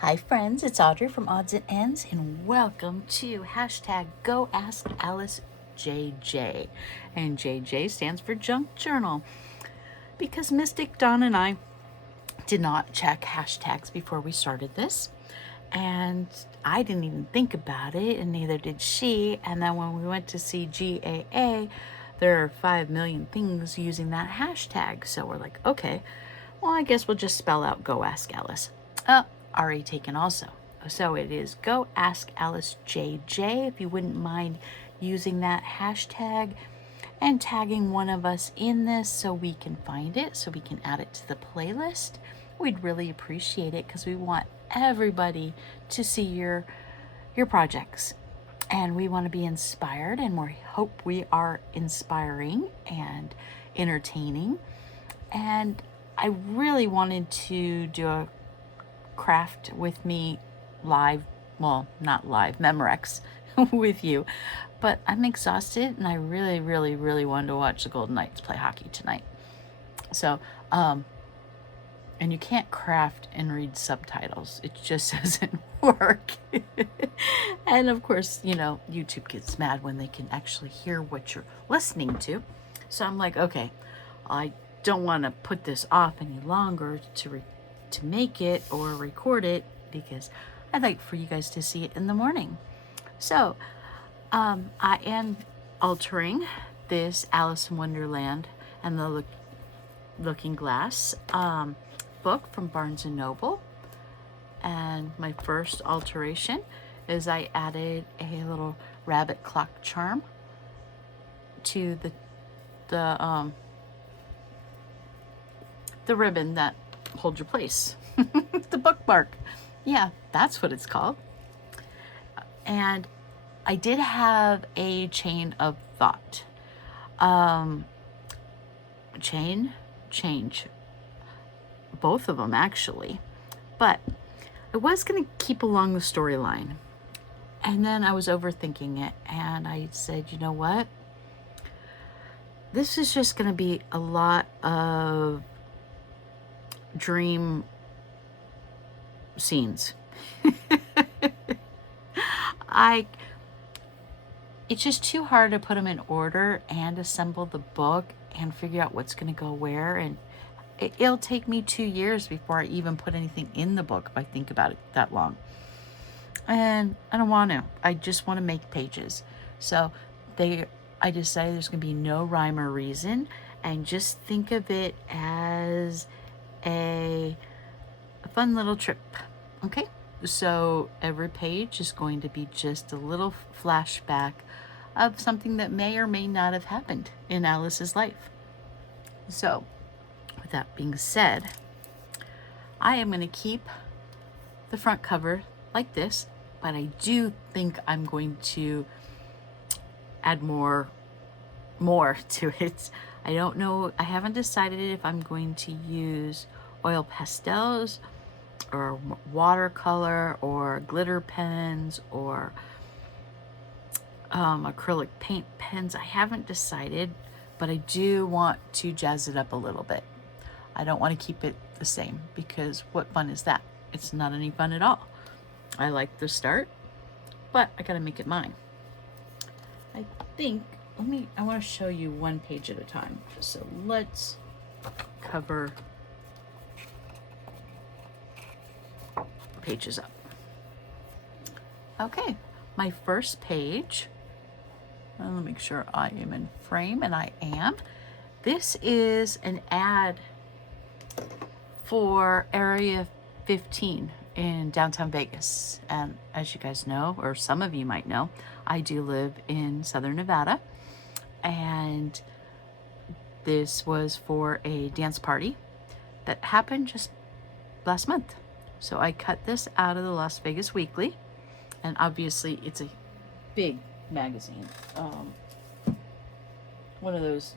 Hi friends, it's Audrey from Odds and Ends, and welcome to hashtag Go Ask Alice JJ. And JJ stands for Junk Journal because Mystic Dawn and I did not check hashtags before we started this. And I didn't even think about it, and neither did she. And then when we went to see GAA, there are 5 million things using that hashtag. So we're like, okay, well, I guess we'll just spell out Go Ask Alice. Already taken also. So it is Go Ask Alice JJ. If you wouldn't mind using that hashtag and tagging one of us in this so we can find it, so we can add it to the playlist, we'd really appreciate it because we want everybody to see your projects. And we want to be inspired, and we hope we are inspiring and entertaining. And I really wanted to do a craft with me live, well, not live, Memorex with you, but I'm exhausted and I really wanted to watch the Golden Knights play hockey tonight. So, and you can't craft and read subtitles. It just doesn't work. And of course, YouTube gets mad when they can actually hear what you're listening to. So I'm like, okay, I don't want to put this off any longer to make it or record it because I'd like for you guys to see it in the morning. So I am altering this Alice in Wonderland and the Looking Glass book from Barnes & Noble. And my first alteration is I added a little rabbit clock charm to the ribbon that holds your place. The bookmark. Yeah, that's what it's called. And I did have a chain of thought. Change. Both of them, actually. But I was going to keep along the storyline. And then I was overthinking it. And I said, you know what? This is just going to be a lot of dream scenes. It's just too hard to put them in order and assemble the book and figure out what's going to go where, and it'll take me 2 years before I even put anything in the book if I think about it that long. And I don't want to. I just want to make pages. So I decided there's going to be no rhyme or reason, and just think of it as a fun little trip. Okay, so every page is going to be just a little flashback of something that may or may not have happened in Alice's life. So with that being said, I am going to keep the front cover like this, but I do think I'm going to add more to it. I don't know. I haven't decided if I'm going to use oil pastels or watercolor or glitter pens or acrylic paint pens. I haven't decided, but I do want to jazz it up a little bit. I don't want to keep it the same because what fun is that? It's not any fun at all. I like the start, but I gotta make it mine. I think, I want to show you one page at a time. So let's cover pages up. Okay, my first page. Let me make sure I am in frame, and I am. This is an ad for Area 15 in downtown Vegas. And as you guys know, or some of you might know, I do live in Southern Nevada. And this was for a dance party that happened just last month. So I cut this out of the Las Vegas Weekly, and obviously it's a big magazine. One of those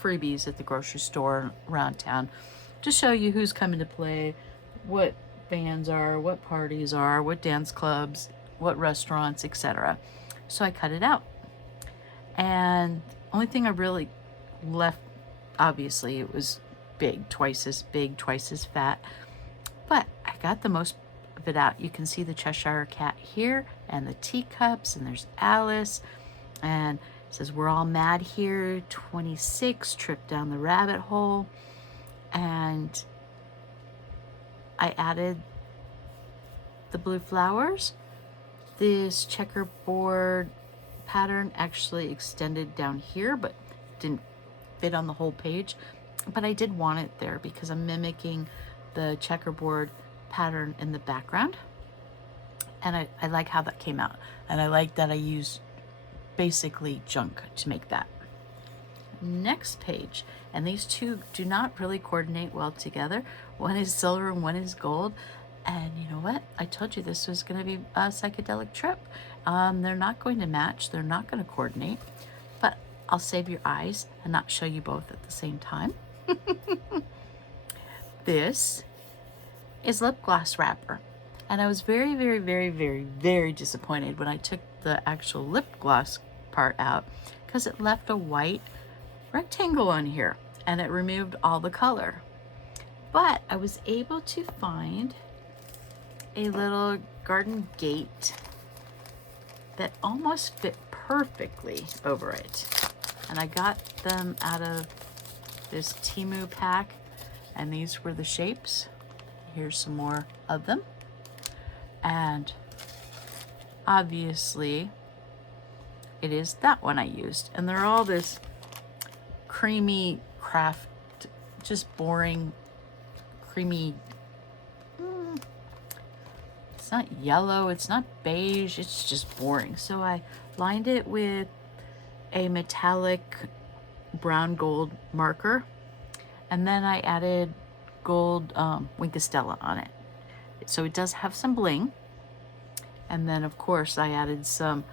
freebies at the grocery store around town to show you who's coming to play, what bands are, what parties are, what dance clubs, what restaurants, etc. So I cut it out. And only thing I really left, obviously it was big, twice as fat, but I got the most of it out, you can see the Cheshire Cat here and the teacups, and there's Alice, and it says we're all mad here, 26, trip down the rabbit hole. And I added the blue flowers. This checkerboard pattern actually extended down here, but didn't fit on the whole page. But I did want it there because I'm mimicking the checkerboard pattern in the background. And I like how that came out. And I like that I used basically junk to make that. Next page, and these two do not really coordinate well together. One is silver and one is gold. And you know what? I told you this was going to be a psychedelic trip. They're not going to match. They're not going to coordinate. But I'll save your eyes and not show you both at the same time. This is lip gloss wrapper. And I was very, very, very, very, very disappointed when I took the actual lip gloss part out, because it left a white rectangle on here and it removed all the color. But I was able to find a little garden gate that almost fit perfectly over it. And I got them out of this Temu pack, and these were the shapes. Here's some more of them. And obviously it is that one I used. And they're all this creamy craft, just boring, creamy. It's not yellow, it's not beige, it's just boring. So I lined it with a metallic brown gold marker, and then I added gold Wink of Stella on it. So it does have some bling. And then of course I added some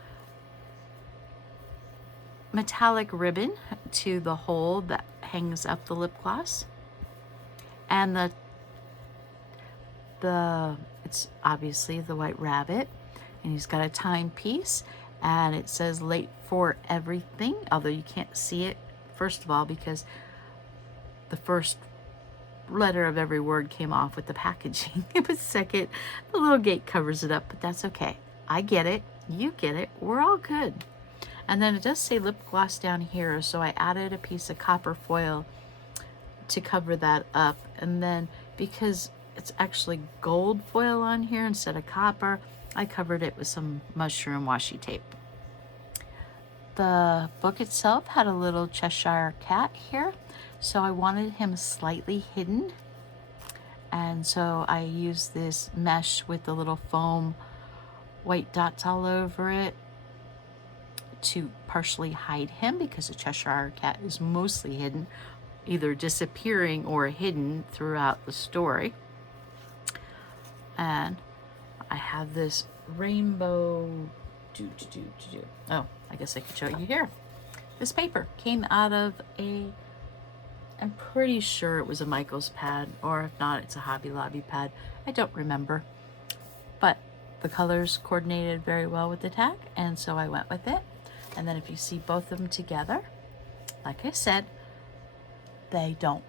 metallic ribbon to the hole that hangs up the lip gloss. And it's obviously the White Rabbit, and he's got a timepiece, and it says late for everything, although you can't see it, first of all, because the first letter of every word came off with the packaging. But second, the little gate covers it up, but that's okay. I get it, you get it, we're all good. And then it does say lip gloss down here, so I added a piece of copper foil to cover that up. And then because it's actually gold foil on here instead of copper, I covered it with some mushroom washi tape. The book itself had a little Cheshire Cat here, so I wanted him slightly hidden. And so I used this mesh with the little foam white dots all over it to partially hide him, because the Cheshire Cat is mostly hidden, either disappearing or hidden throughout the story. And I have this rainbow oh, I guess I could show you here. This paper came out of I'm pretty sure it was a Michaels pad, or if not, it's a Hobby Lobby pad. I don't remember. But the colors coordinated very well with the tag, and so I went with it. And then if you see both of them together, like I said, they don't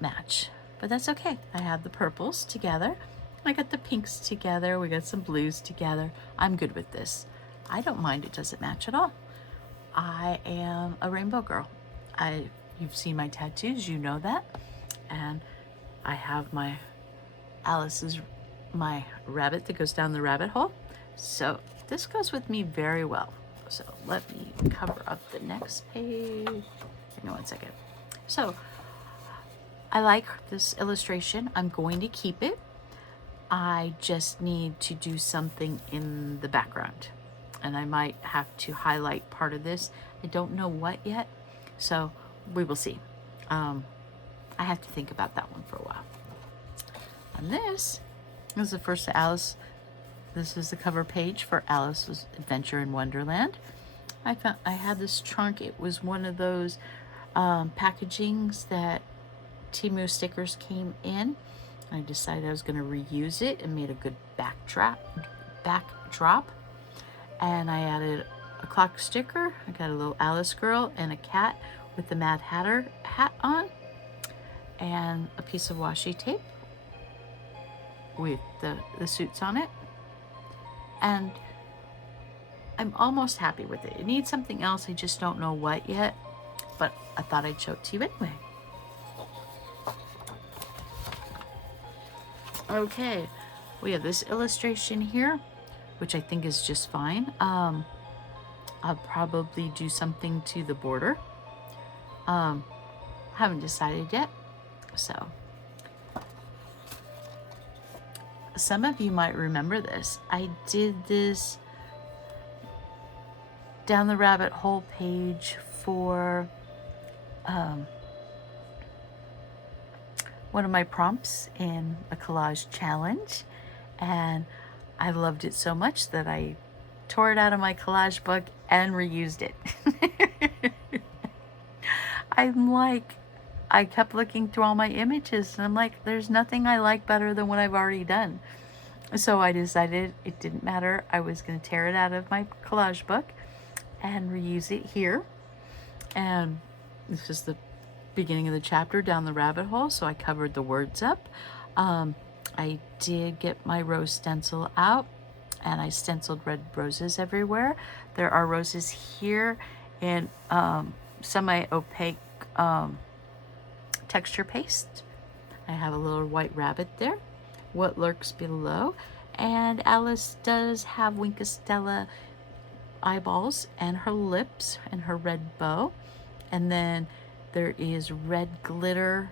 match. But that's okay. I have the purples together. I got the pinks together. We got some blues together. I'm good with this. I don't mind it doesn't match at all. I am a rainbow girl. You've seen my tattoos, you know that. And I have my rabbit that goes down the rabbit hole. So this goes with me very well. So let me cover up the next page. Hang on one second. So I like this illustration. I'm going to keep it. I just need to do something in the background, and I might have to highlight part of this. I don't know what yet, so we will see. I have to think about that one for a while. And this is the first Alice. This is the cover page for Alice's Adventure in Wonderland. I had this trunk. It was one of those packagings that Temu stickers came in. I decided I was going to reuse it and made a good backdrop. And I added a clock sticker. I got a little Alice girl and a cat with the Mad Hatter hat on, and a piece of washi tape. with the suits on it. And I'm almost happy with it. It needs something else. I just don't know what yet. But I thought I'd show it to you anyway. Okay, we have this illustration here, which I think is just fine. I'll probably do something to the border. Haven't decided yet. So some of you might remember this. I did this down the rabbit hole page for one of my prompts in a collage challenge, and I loved it so much that I tore it out of my collage book and reused it. I kept looking through all my images and I'm like, there's nothing I like better than what I've already done. So I decided it didn't matter. I was going to tear it out of my collage book and reuse it here. And this is the beginning of the chapter, down the rabbit hole, so I covered the words up. I did get my rose stencil out and I stenciled red roses everywhere. There are roses here in semi-opaque texture paste. I have a little white rabbit there, what lurks below, and Alice does have Wink of Stella eyeballs and her lips and her red bow, and then there is red glitter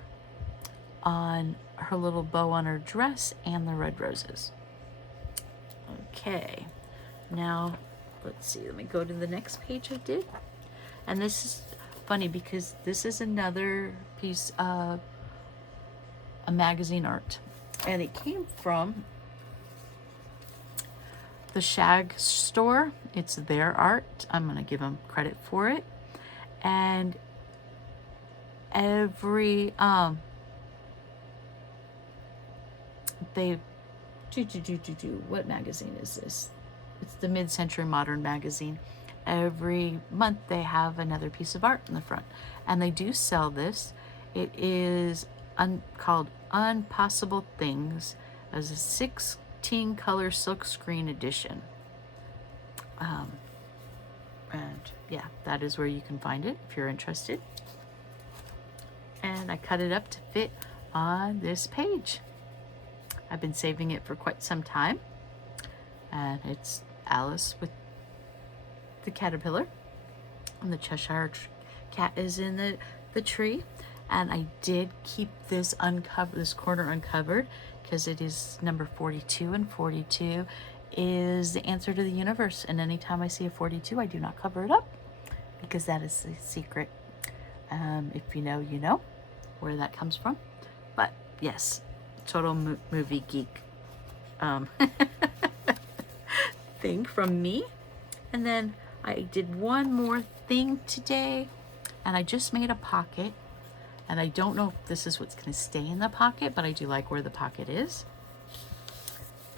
on her little bow on her dress and the red roses. Okay, now let's see, let me go to the next page I did. And this is funny because this is another piece of a magazine art, and it came from the Shag store. It's their art. I'm gonna give them credit for it. And every they what magazine is this? It's the Mid-Century Modern magazine. Every month they have another piece of art in the front, and they do sell this. It is called Unpossible Things, as a 16 color silk screen edition. And yeah, that is where you can find it if you're interested. And I cut it up to fit on this page. I've been saving it for quite some time, and it's Alice with the caterpillar, and the Cheshire cat is in the tree. And I did keep this corner uncovered because it is number 42, and 42 is the answer to the universe. And anytime I see a 42, I do not cover it up because that is the secret. If you know, you know where that comes from. But yes, total movie geek thing from me. And then I did one more thing today, and I just made a pocket. And I don't know if this is what's going to stay in the pocket, but I do like where the pocket is.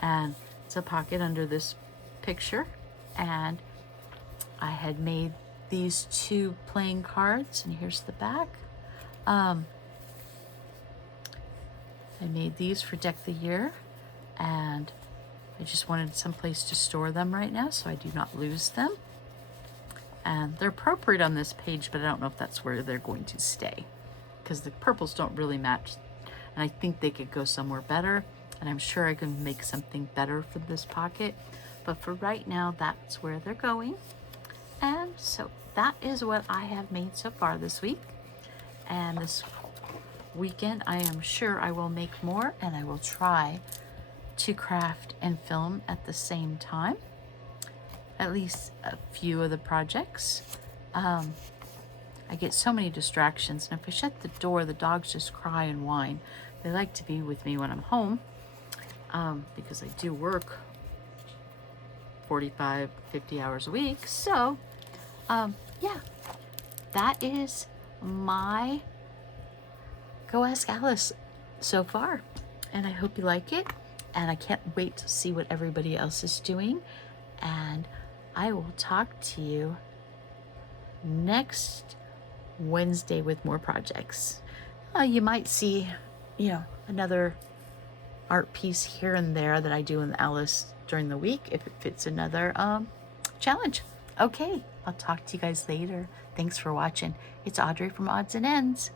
And it's a pocket under this picture. And I had made these two playing cards, and here's the back. I made these for Deck the Year, and I just wanted some place to store them right now so I do not lose them. And they're appropriate on this page, but I don't know if that's where they're going to stay, because the purples don't really match, and I think they could go somewhere better, and I'm sure I can make something better for this pocket, but for right now that's where they're going. And so that is what I have made so far this week, and this weekend I am sure I will make more, and I will try to craft and film at the same time, at least a few of the projects. I get so many distractions, and if I shut the door, the dogs just cry and whine. They like to be with me when I'm home, because I do work 45, 50 hours a week. So, yeah, that is my Go Ask Alice so far, and I hope you like it, and I can't wait to see what everybody else is doing, and I will talk to you next Wednesday with more projects. You might see, another art piece here and there that I do in Alice during the week if it fits another challenge. Okay, I'll talk to you guys later. Thanks for watching. It's Audrey from Odds and Ends.